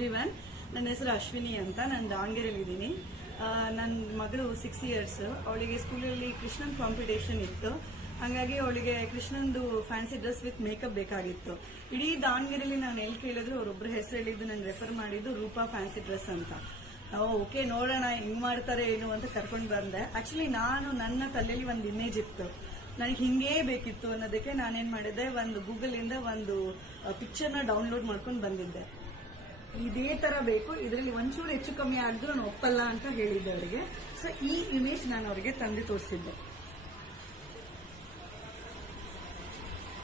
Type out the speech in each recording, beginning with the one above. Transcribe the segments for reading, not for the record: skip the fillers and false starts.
Everyone. ನನ್ನ ಹೆಸರು ಅಶ್ವಿನಿ ಅಂತ. ನಾನು ದಾವಣಗೆರೆಯಲ್ಲಿ ಇದ್ದೀನಿ. ನನ್ನ ಮಗಳು 6 years. ಅವಳಿಗೆ ಸ್ಕೂಲಲ್ಲಿ ಕೃಷ್ಣನ್ ಕಾಂಪಿಟೇಷನ್ ಇತ್ತು. ಹಾಗಾಗಿ ಅವಳಿಗೆ ಕೃಷ್ಣಂದು ಫ್ಯಾನ್ಸಿ ಡ್ರೆಸ್ ವಿತ್ ಮೇಕಪ್ ಬೇಕಾಗಿತ್ತು. ಇಡೀ ದಾವಣಗೆರೆಯಲ್ಲಿ ನಾನು ಎಲ್ಲಿ ಕೇಳಿದ್ರು ಅವರೊಬ್ಬರು ಹೆಸರು ಹೇಳಿದ್ದು, ನಾನು ರೆಫರ್ ಮಾಡಿದ್ದು ರೂಪಾ ಫ್ಯಾನ್ಸಿ ಡ್ರೆಸ್ ಅಂತ. ಓಕೆ, ನೋಡೋಣ ಹೆಂಗ್ ಮಾಡ್ತಾರೆ ಏನು ಅಂತ ಕರ್ಕೊಂಡು ಬಂದೆ. ಆಕ್ಚುಲಿ ನನ್ನ ತಲೆಯಲ್ಲಿ ಒಂದು ಇಮೇಜ್ ಇತ್ತು, ನನಗೆ ಹಿಂಗೇ ಬೇಕಿತ್ತು ಅನ್ನೋದಕ್ಕೆ ನಾನೇನ್ ಮಾಡಿದೆ, ಒಂದು ಗೂಗಲ್ ಇಂದ ಒಂದು ಪಿಕ್ಚರ್ ನ ಡೌನ್ಲೋಡ್ ಮಾಡ್ಕೊಂಡು ಬಂದಿದ್ದೆ. ಇದೇ ತರ ಬೇಕು, ಇದರಲ್ಲಿ ಒಂಚೂರು ಹೆಚ್ಚು ಕಮ್ಮಿ ಆಗಿದ್ರು ನಾನು ಒಪ್ಪಲ್ಲ ಅಂತ ಹೇಳಿದ್ದೆ ಅವರಿಗೆ. ಸೊ ಈ ಇಮೇಜ್ ನಾನು ಅವರಿಗೆ ತಂದು ತೋರಿಸಿದ್ದೆ.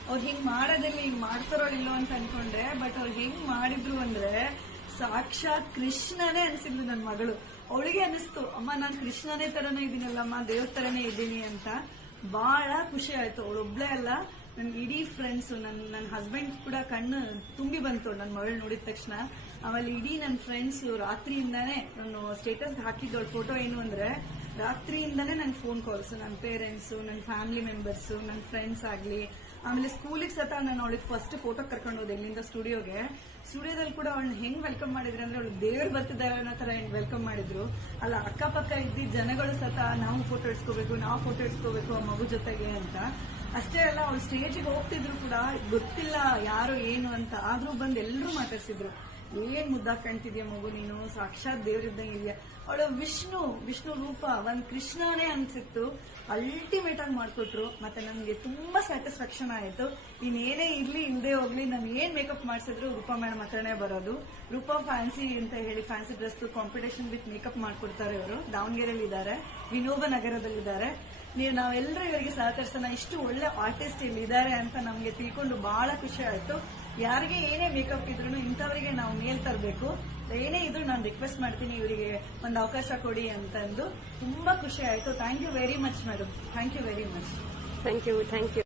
ಅವ್ರು ಹಿಂಗ್ ಮಾಡೋದ್ರಲ್ಲಿ ಹಿಂಗ್ ಮಾಡ್ತಾರೋ ಇಲ್ಲೋ ಅಂತ ಅನ್ಕೊಂಡೆ, ಬಟ್ ಅವ್ರು ಹೆಂಗ್ ಮಾಡಿದ್ರು ಅಂದ್ರೆ ಸಾಕ್ಷಾತ್ ಕೃಷ್ಣನೇ ಅನ್ಸಿದ್ಲು ನನ್ನ ಮಗಳು. ಅವಳಿಗೆ ಅನಿಸ್ತು, ಅಮ್ಮ ನಾನು ಕೃಷ್ಣನೇ ತರನೇ ಇದೀನಲ್ಲಮ್ಮ, ದೇವ್ರ ತರನೇ ಇದ್ದೀನಿ ಅಂತ. ಬಹಳ ಖುಷಿ ಆಯ್ತು. ಅವಳೊಬ್ಳೆ ಅಲ್ಲ, ನನ್ ಇಡೀ ಫ್ರೆಂಡ್ಸ್, ನನ್ನ ಹಸ್ಬೆಂಡ್ ಕೂಡ ಕಣ್ಣು ತುಂಬಿ ಬಂತು ನನ್ನ ಮಗಳು ನೋಡಿದ ತಕ್ಷಣ. ಆಮೇಲೆ ಇಡೀ ನನ್ನ ಫ್ರೆಂಡ್ಸ್ ರಾತ್ರಿಯಿಂದಾನೇ, ನಾನು ಸ್ಟೇಟಸ್ ಹಾಕಿದ್ದವಳ ಫೋಟೋ ಏನು ಅಂದ್ರೆ, ರಾತ್ರಿಯಿಂದಾನೇ ನನ್ ಫೋನ್ ಕಾಲ್ಸ್, ನನ್ನ ಪೇರೆಂಟ್ಸ್, ನನ್ನ ಫ್ಯಾಮಿಲಿ ಮೆಂಬರ್ಸ್, ನನ್ನ ಫ್ರೆಂಡ್ಸ್ ಆಗ್ಲಿ, ಆಮೇಲೆ ಸ್ಕೂಲಿಗೆ ಸತ ನಾನು ಅವಳಿಗೆ ಫಸ್ಟ್ ಫೋಟೋ ಕರ್ಕೊಂಡು ಹೋದೆ ಇಲ್ಲಿಂದ ಸ್ಟುಡಿಯೋದಲ್ಲಿ ಕೂಡ ಅವಳನ್ನ ಹೆಂಗ್ ವೆಲ್ಕಮ್ ಮಾಡಿದ್ರು ಅಂದ್ರೆ, ಅವಳು ದೇವ್ರು ಬರ್ತಿದ್ದಾರೆ ಅನ್ನೋ ತರ ವೆಲ್ಕಮ್ ಮಾಡಿದ್ರು. ಅಲ್ಲ, ಅಕ್ಕಪಕ್ಕ ಇದ್ದಿದ್ದ ಜನಗಳು ಸತ ನಾವು ಫೋಟೋ ಇಡ್ಸ್ಕೋಬೇಕು ಆ ಮಗು ಜೊತೆಗೆ ಅಂತ. ಅಷ್ಟೇ ಅಲ್ಲ, ಅವಳು ಸ್ಟೇಜಿಗೆ ಹೋಗ್ತಿದ್ರು ಕೂಡ ಗೊತ್ತಿಲ್ಲ ಯಾರು ಏನು ಅಂತ, ಆದ್ರೂ ಬಂದು ಎಲ್ಲರೂ ಮಾತಾಡ್ಸಿದ್ರು, ಏನ್ ಮುದ್ದಾಗ್ ಕಾಣ್ತಿದ್ಯಾ ಮಗು ನೀನು, ಸಾಕ್ಷಾತ್ ದೇವ್ರಿದ್ದಂಗೆ ಇದೆಯಾ. ಅವಳು ವಿಷ್ಣು ರೂಪ, ಒಂದ್ ಕೃಷ್ಣನೇ ಅನ್ಸಿತ್ತು. ಅಲ್ಟಿಮೇಟ್ ಆಗಿ ಮಾಡ್ಕೊಟ್ರು. ಮತ್ತೆ ನನ್ಗೆ ತುಂಬಾ ಸ್ಯಾಟಿಸ್ಫ್ಯಾಕ್ಷನ್ ಆಯ್ತು. ಇನ್ನೇನೇ ಇರ್ಲಿ ಇಲ್ದೇ ಹೋಗ್ಲಿ, ನಾನು ಏನ್ ಮೇಕಪ್ ಮಾಡಿಸಿದ್ರು ರೂಪಾ ಮೇಡಮ್ ಹತ್ರನೇ ಬರೋದು. ರೂಪಾ ಫ್ಯಾನ್ಸಿ ಅಂತ ಹೇಳಿ fancy dress competition with makeup ಮಾಡ್ಕೊಡ್ತಾರೆ. ಇವರು ದಾವಣಗೆರೆಯಲ್ಲಿ ಇದ್ದಾರೆ, ವಿನೋಬ ನಗರದಲ್ಲಿದ್ದಾರೆ. ನಾವೆಲ್ಲರೂ ಇವರಿಗೆ ಸಹಕರಿಸೋಣ. ಇಷ್ಟು ಒಳ್ಳೆ ಆರ್ಟಿಸ್ಟ್ ಇಲ್ಲಿ ಇದ್ದಾರೆ ಅಂತ ನಮ್ಗೆ ತಿಳ್ಕೊಂಡು ಬಹಳ ಖುಷಿ ಆಯ್ತು. ಯಾರಿಗೆ ಏನೇ ಮೇಕಪ್ ಇದ್ರು ಇಂಥವರಿಗೆ ನಾವು ಮೇಲ್ ತರಬೇಕು. ಏನೇ ಇದ್ರು ನಾನು ರಿಕ್ವೆಸ್ಟ್ ಮಾಡ್ತೀನಿ, ಇವರಿಗೆ ಒಂದು ಅವಕಾಶ ಕೊಡಿ ಅಂತಂದು. ತುಂಬಾ ಖುಷಿ ಆಯ್ತು. Thank you very much madam, thank you very much. Thank you.